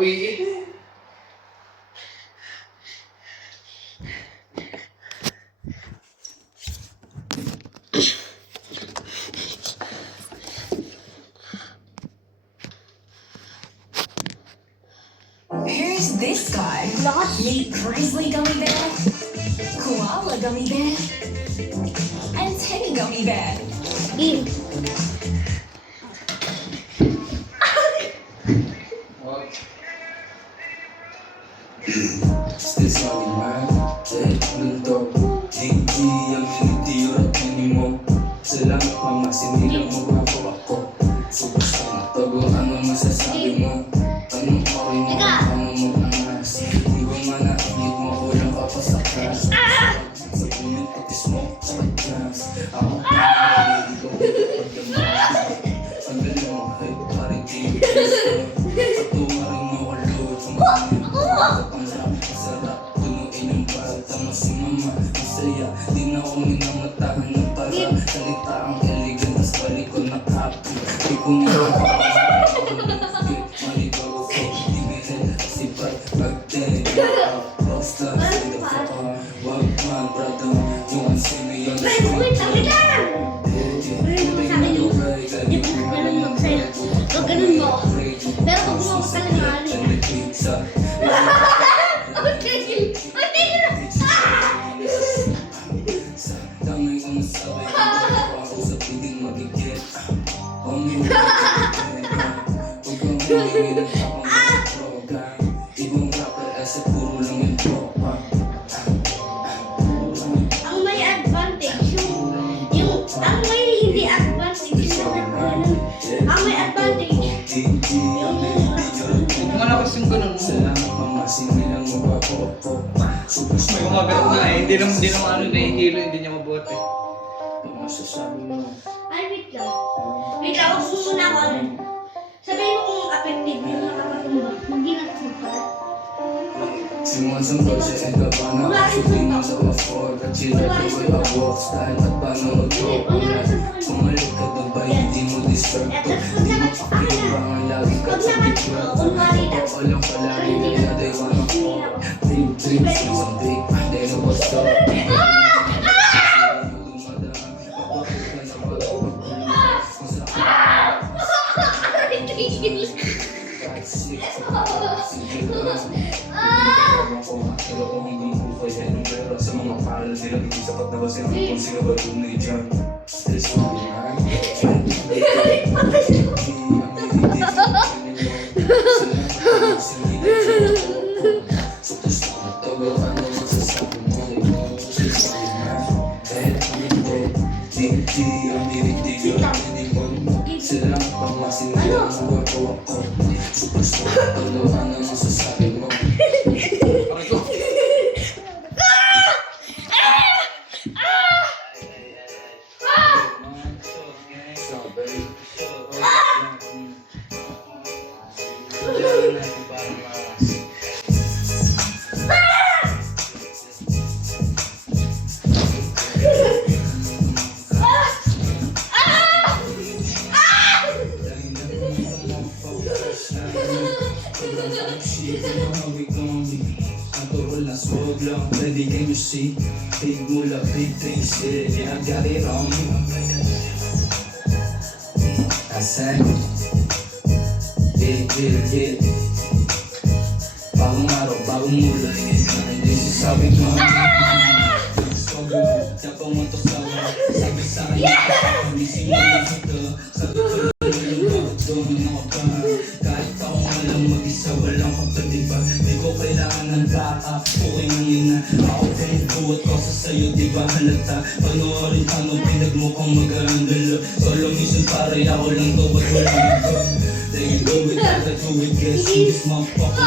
bawiin. Who's this guy? Meet Grizzly Gummy Bear, Koala Gummy Bear, and Teddy Gummy Bear. Still solid man, kahit mundo hindi ang tinitiyurap mo. Salamat mama, sinilang mo ako ako. Subasta na tago, ano masasabi mo? Tanong ko rin mo, ano mo angas? Kung gumanaigit mo, ulang ka pa sa crash. Sa punin patis mo, sa pagkas. Ako hindi ko pagdamas. Ang galing mo, ay parang game. Patunga rin mo, alod. Ang masarap, tunuin yung bata mo si mama. Masaya, di na ako minamatahan ng para. Salita ang elegant, tas balik ko na happy. Di ko na malibago ko, di may head kasi pag-ten. Rockstar, send the fuck on. Wag man, brother, yung ansino yun. Ganun mo. Pero kung mo ka lang Damay ko nasabi ako sa piling magigit. Huwag kang humingi ng tapang mga program. Ibang rapper as a puro lang yung tropa. ang may advantage ang may hindi advantage ang may advantage Malakas yung ganun mo. Salamat mama, sinilang mo ako. May mga ganun nga eh. Hindi naman ano nahihilo, hindi niya mabuti. Ang masasabi mo. ay wait lang huwag mo muna ako sabihin mo kung effective yung nakakatumba hindi na pala Sinusunod sa Engabana, sulinan sa afford. Kachila ko ay awok, style at panood ko. Pumalik ka Dubai, hindi mo disturb to. Di mo pakilabangan, lagi ka sa picture. Alam ka lagi nila, they wanna fall. Big dreams, isang big, they know what's up. Sa mga pangalan sila, hindi sapat na ba sila kung sino ba tunay dyan? Still sorry, man. Sila ang pamasinila mo ako. Superstar, ano masasabi mo? Ready, can you see? Big mula, big things, yeah, I got it on me. I sang, yeah. Bagong araw, bagong mula, hindi sasabing mo. Tapang mo to sabi sa akin, hindi sinulit ito. Sabi ko lang, doon ako pa. Kahit ako walang mag-isa, walang kapatiba. Di ko kailangan ng backup, okay nang ina. Ako kahit buhat ko sa sayo, di ba halata? Panoorin tanong, pinagmukhang mag-aandala. Solo mission pare, ako lang to, ba't wala ito? They can do it, I can do it, guess this motherfucker.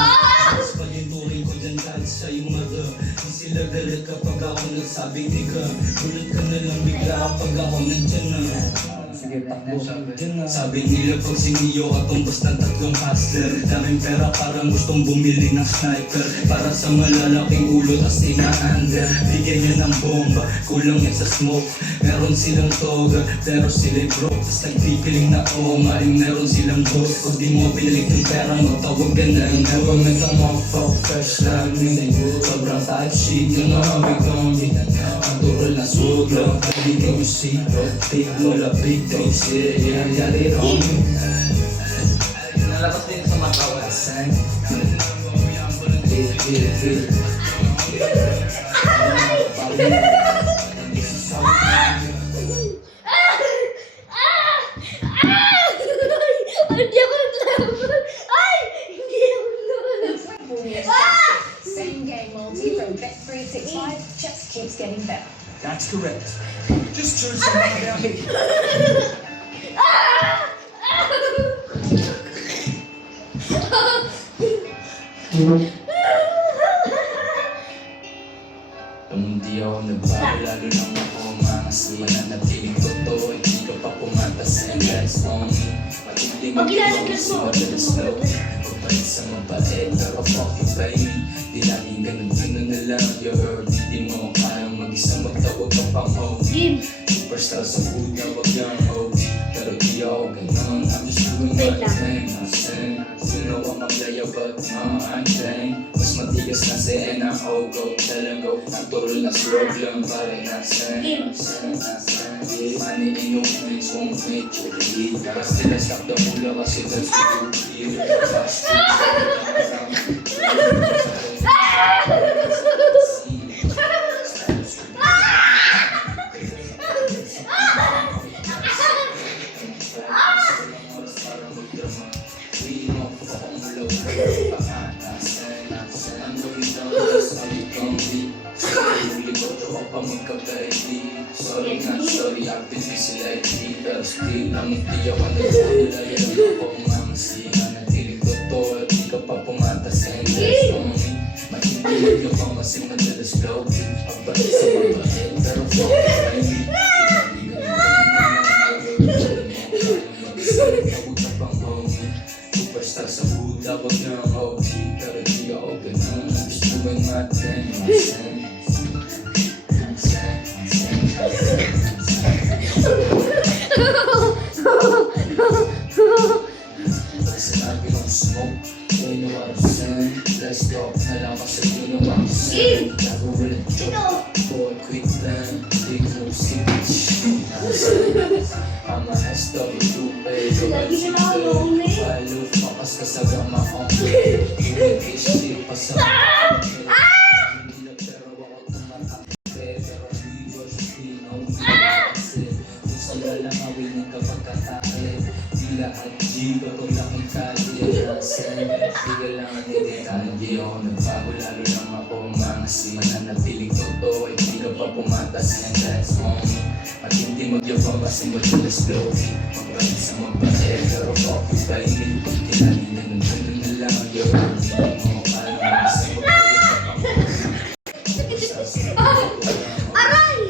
Mas palinturin ko dyan dahil sa yung mother. Di sila galit kapag ako nagsabing di ka. Gulat ka na lang bigla kapag ako nandyan na. sige takbo dyan na. Sabi nila pag siniyo ka tumbas ng tatlong hustler. Daming pera parang gustong bumili ng sniper. Para sa malalaking ulo tas ina-under. Bigyan niya ng bomba, kulang yan sa smoke. Meron silang toga, pero sila'y broke. Tas nagpipiling na oo nga rin meron silang boss. Pag di mo pinilig yung pera, magtawag ka na yung never make a motherfuck fresh like me. Sobrang type shit, yun na kami kami. Ang tural na swag lang, hindi ka yung secret. Big mula, big things, yeah, got it on me. Nalabas din sa matawa. Sang, hit. Hindi ako naglalaro. Ay! Hindi ako naglalaro. Same game multi from Bet365 just keeps getting better. That's correct. Just turn somebody down here. Kung hindi ako nagbago, lalo nang ako umangas. Mananatiling totoo, hindi ka pa pumatas. And that's on me. Matindi Pag ilalaglag mo, madalas slow. Kapalit sa mabait, pero fuck it baby. Di laging ganun na lang. You heard, hindi mo kayang mag-isa magtawag ka pang home. Game. Superstar sa food na wag yung OG. Pero di ako ganun, I'm just doing my Wait lang. thing. I sing, sino ang maglaya but I'm dang. Mas matigas na si NAO, go tell and go. Natural na slow lang pare na sing. Game. Yeah, money in your face won't make you leave. Tapos sila stop the mula kasi that's the good deal. Sorry, not sorry, I've been busy lately. Pero still, namunti ako na naglalagay ako mga singa. Natilig totoo at di ka pa pumatas. And that's on me. Matindi yung pang masing madalas flow. Pagbalik sa mabait, pero fuck it, baby. Superstar sa food, labag ng OG. Pero di ako ganun, I'm just doing my thing, my thing. Sinabi ng smoke, you know what I'm saying. Let's go, nalang kasi you know what I'm saying. Never will it joke, boy quick plan. Big no speech. I'm a SWA, Lagi siya nakakauli. Palo, pakas ka sa gama on. Doing this shit, pasama. Hindi na pero ako tumatakte. Pero di ko siya kasi kung sila lang awin ng kapagkatae. Sila at G, kapag laking kali. Sige lang ang nititahan. Di ako nagbago, lalo lang ako umangas. Mananatiling totoo, hindi ka pa pumatas. And that's on me. At hindi magyabang kasi madalas flow. Magbalik sa mabait, pero fuck you baby. Kinalina ng ganun na lang. You're on me, mo kaya sa Aray! Aray!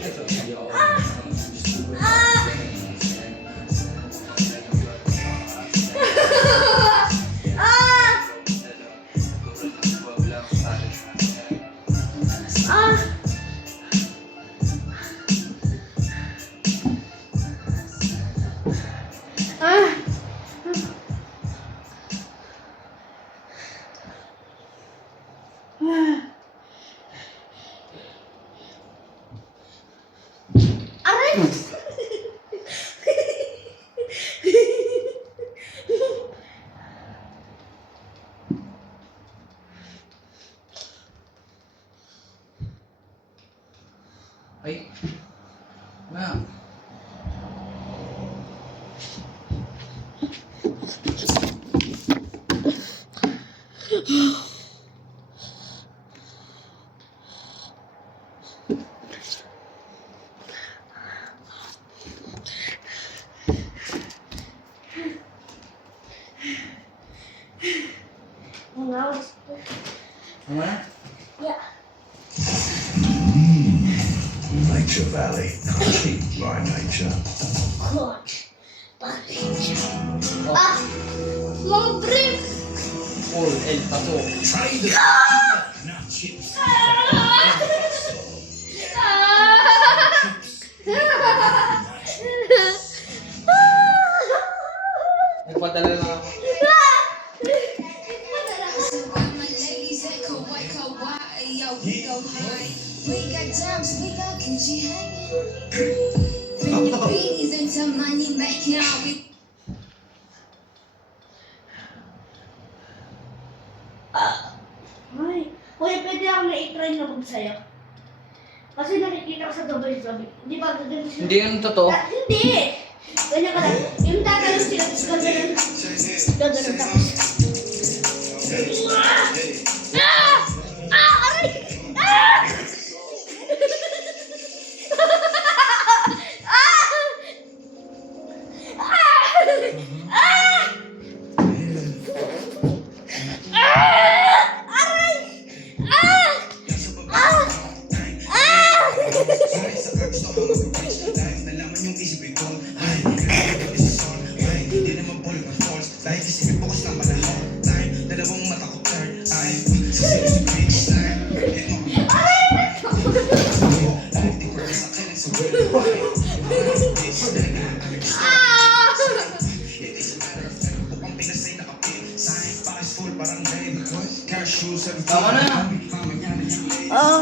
Ay. Na. Tama na? Yeah. Nature Valley, complete by nature. Clutch. Ah! Mga brief! Full El Paso. Nagpadala lang ako. We got jumps, we got Gucci hanging. Bring your beanies into money making. Ay, kuya, pwede ako na-i-try na magsayo. Kasi nakikita ko sa double-double. Hindi ba gagawin sila? Hindi yun totoo. Hindi! Ganyan ka lang. Yung tatalong sila, tapos gagawin. Gagawin tapos. Ah! Ah! Aray! Ah! Tama na. Oh.